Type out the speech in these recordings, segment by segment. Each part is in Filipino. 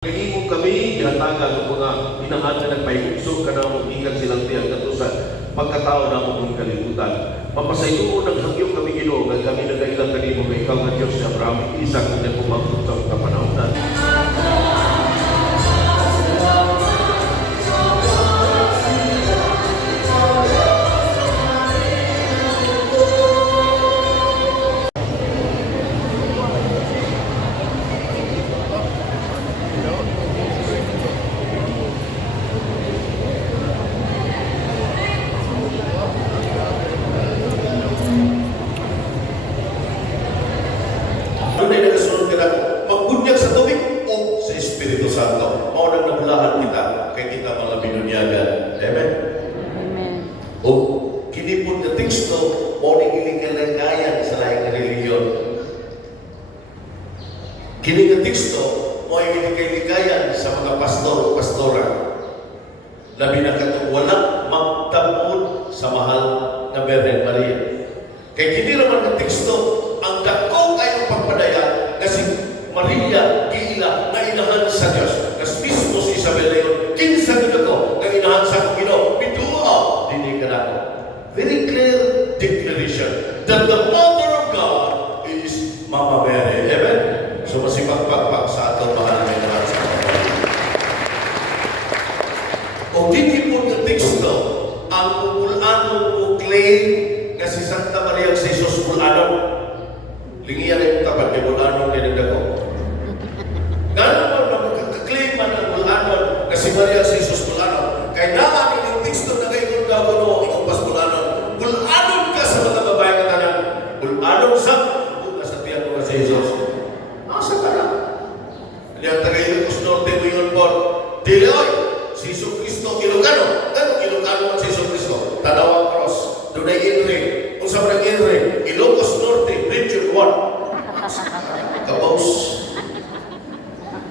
Kaimong kami, ihatagan ng mga inahan na nagpahigugso ka na mong ikan silang tiyang kato sa pagkatao na mong kalibutan. Mapasayuon ng hangyo kami Ginoo nga kami nagailang kanimo nga ikaw nga Diyos ni Abraham, Isaac, ug Jacob sa kapanahonan. Doon ay nagasunod ka na magbunyag sa tubig o sa Espiritu Santo. Maunang nabulahan kita, kay kita mga binunyagan. Amen? Amen. O kinipon na teksto, maunang ilikalagayan sa lahing reliyon. Kini nga teksto, maunang ilikalagayan sa mga pastor o pastora. Labi na katong walang magtabon sa mahal na Birhen Maria. Kay kini naman ng teksto, ang dako kayong pagpadaya na si Maria giila na inahan sa Diyos. Kas mismo si Isabel na yun, kinsa na ko na inahan sa Ginoo. Bituo, hindi ka na. Very clear declaration that the Mother of God is Mama Mary. Amen? So masipagpagpag sa atong mahal na inahan sa Ginoo. O hindi po ng teksto, ang umulanong mo claim na si Santa Maria sa Jesus Mulanon. Lingiyan ay tapat kay Mulanon kay nagdako. Gano'n mo magkakaklaim man ang Mulanon na si Maria sa Jesus Mulanon. Kaya naan yung teksto na kayo daw ko ikaw pas Mulanon. Mulanon ka sa mga babae na tanan. Mulanon sa buka sa tiyan mo sa Jesus. Asa ka na? Kaya tagayon ko sa norte mo yun po. Dili oy, si Jesus Cristo Ilocano. Gano'n Ilocano man si Jesus Cristo? Tanawang cross. Doon ay inring. Kung sa mga inring, Ilocos Norte, Region 1. Kapaus.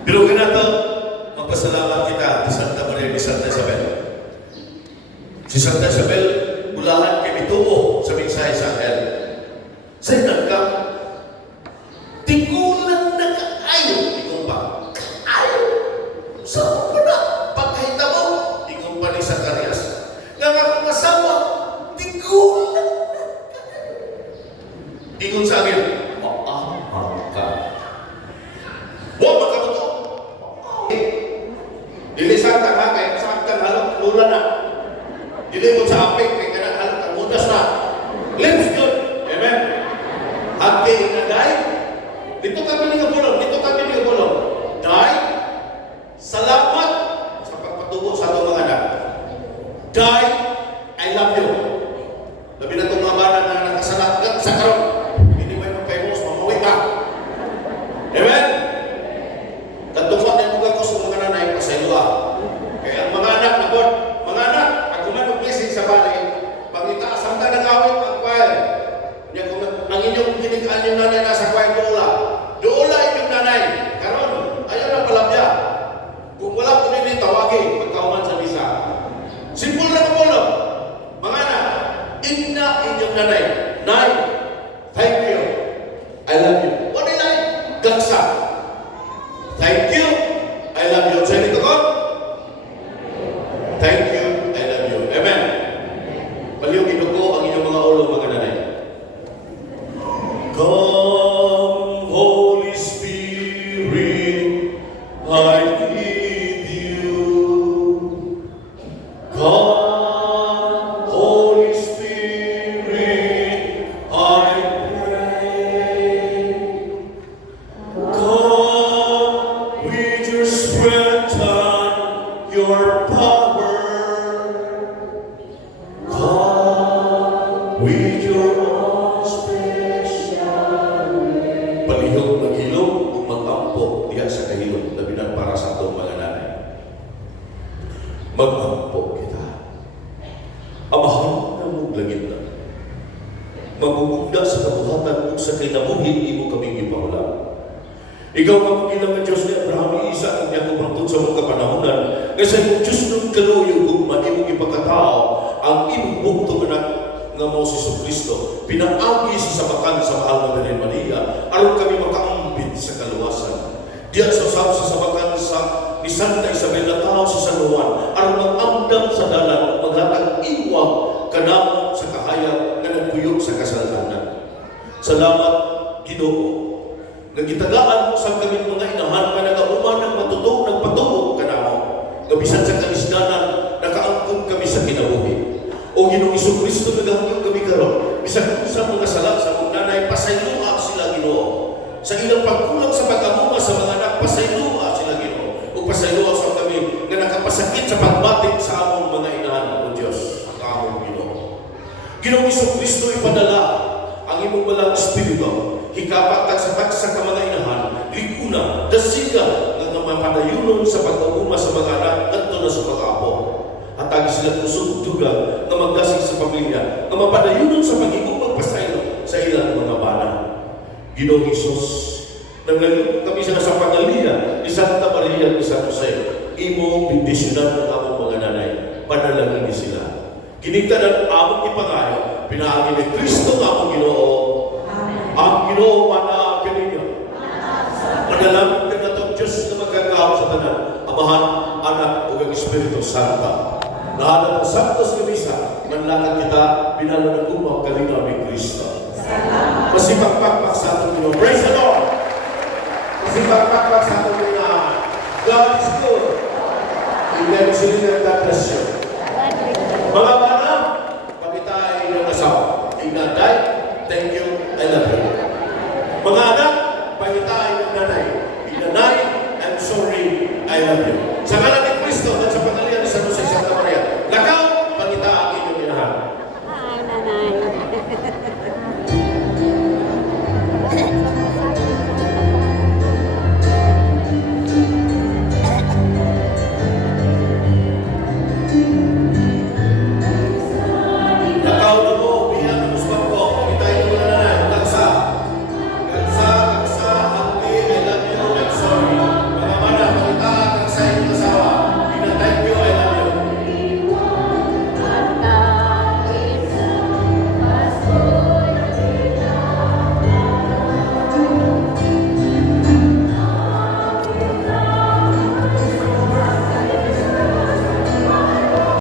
Pero ganito, magpasalamat kita si Santa Maria ni Santa Isabel. Si Santa Isabel, ulahan kay mituo sa mensahe sa akin. Sa'yo nagka, tigulan na kaayo, ikaw pa. Kaayo. Saan mo na? Pagkahita mo, ikaw pa ni Zacarias. Nga nga kung asawa, tigulan na kaayo. Ingon sa akin, ka. Huwag magkabuto. Dili saktan ha, kaya saktan halok, lula na. Dili mo sa apik, kaya kanan halok, ang mudas na. Lips good. Amen. Hati na day. Dito kami nga bulong. Day, salamat sa pagpatubo sa atong mga anak. Day, I love you. Labi na itong mga bana na nakasalat sa karon. Amen? Katungkot na yung ko sa mga nanay pasayuha. Kaya ang mga anak na God, mga anak, pag kumanong blessing sa balay, pag itaas ang awit ang choir, ang inyong ginigaan yung nanay nasa choir, doula inyong nanay. Karon, ayaw na palabya. Kung wala ko nini, tawagin, pagkauman sa misa. Simple na kumulong. Mga anak, inna inyong nanay. Nay, thank you. I love you. What do you like? Gaksa. Thank you. I love you. Say it to God. Thank you. I love you. Amen. Paliyong inuko ang inyong mga ulo, mga nanay. Come, Holy Spirit, I need you. Come, Holy Spirit, I pray. Come with your strength and your power. Come with your own special way. Palihog maghilog o magtampo diya sa kahilog na binan para sa atong mga nanay. Magtampo kita. Amahan na mong langit na. Magugunda sa kabuhatan kung sa kinabuhin imo kaming ipahulang. Ikaw ka magilang ng Diyos ni Abraham, Isaac, ang Jacob hangtod sa mga kapanahonan. Kasi kung Diyos nung kaluyo kung maimong ipagkatao, ang imong bugtong anak nga mo si Kristo, pinaagi sa sabakan sa mahal na Birhen Maria, aron kami makaambit sa kaluwasan. Diyan sa sabakan sa ni Santa Isabel na tao sa San Juan, aron mag-amdam sa dalan, maghatag iwag kanamo sa kahayag na nagkuyog sa kasalanan. Salamat, Ginoo. Nagitagaan mo sa kami mga inahan nga nagauma ng matutong ng patubog kanamo. Gabisan sa kalisdanan, nakaangkon kami sa kinabuhi. O Ginoong Jesucristo, nagahangyo kami karon. Bisag sa mga sala sa mga nanay, pasayloa sila, Ginoo. Sa ilang pagkulang sa pag-amuma sa mga anak, pasayloa sila, Ginoo. O pasayloa sa kami nga nakapasakit sa pagbatik sa among mga inahan, O Diyos, ang among Ginoo. Ginoong Jesucristo, ipadala ang imong walang espiritu. Hikapat tagsa-tagsa ka mga inahan, liguna, dasiga nga mapadayunon sa pag-amuma sa mga anak ngadto na sa pag-apo. Hatagi sila kusog dugang nga magdasig sa pamilya, nga mapadayunon sa pag-igong pasaylo sa ilang mga bana. Ginoong Hesus, naglalugod kami sa pangaliya ni Santa Maria ni San Jose. Imo bendisyonan ng among mga nanay, panalangin ni sila. Kinigtanan among ipangayo, pinaagi ni Kristo nga among Ginoo. Ang Ginoo mana kaninyo. Manalangin ka na itong Diyos na magkakaw sa tanan, Amahan, Anak, ug ang Espiritu Santo. Lahat ng santos na misa, manlakan kita, binalo ng umaw kalinaw ni Kristo. Masipagpakpak sa atong Ginoo. Praise the Lord! Masipagpakpak sa atong Ginoo. God is good. Amen. Sila God bless you. Mga bana, pagitay ng asawa. Ingaday, thank you, I love you. Mga anak, pagitay ng nanay. Nanay, I'm sorry, I love you. Sa ngalan ni Kristo at sa pangalan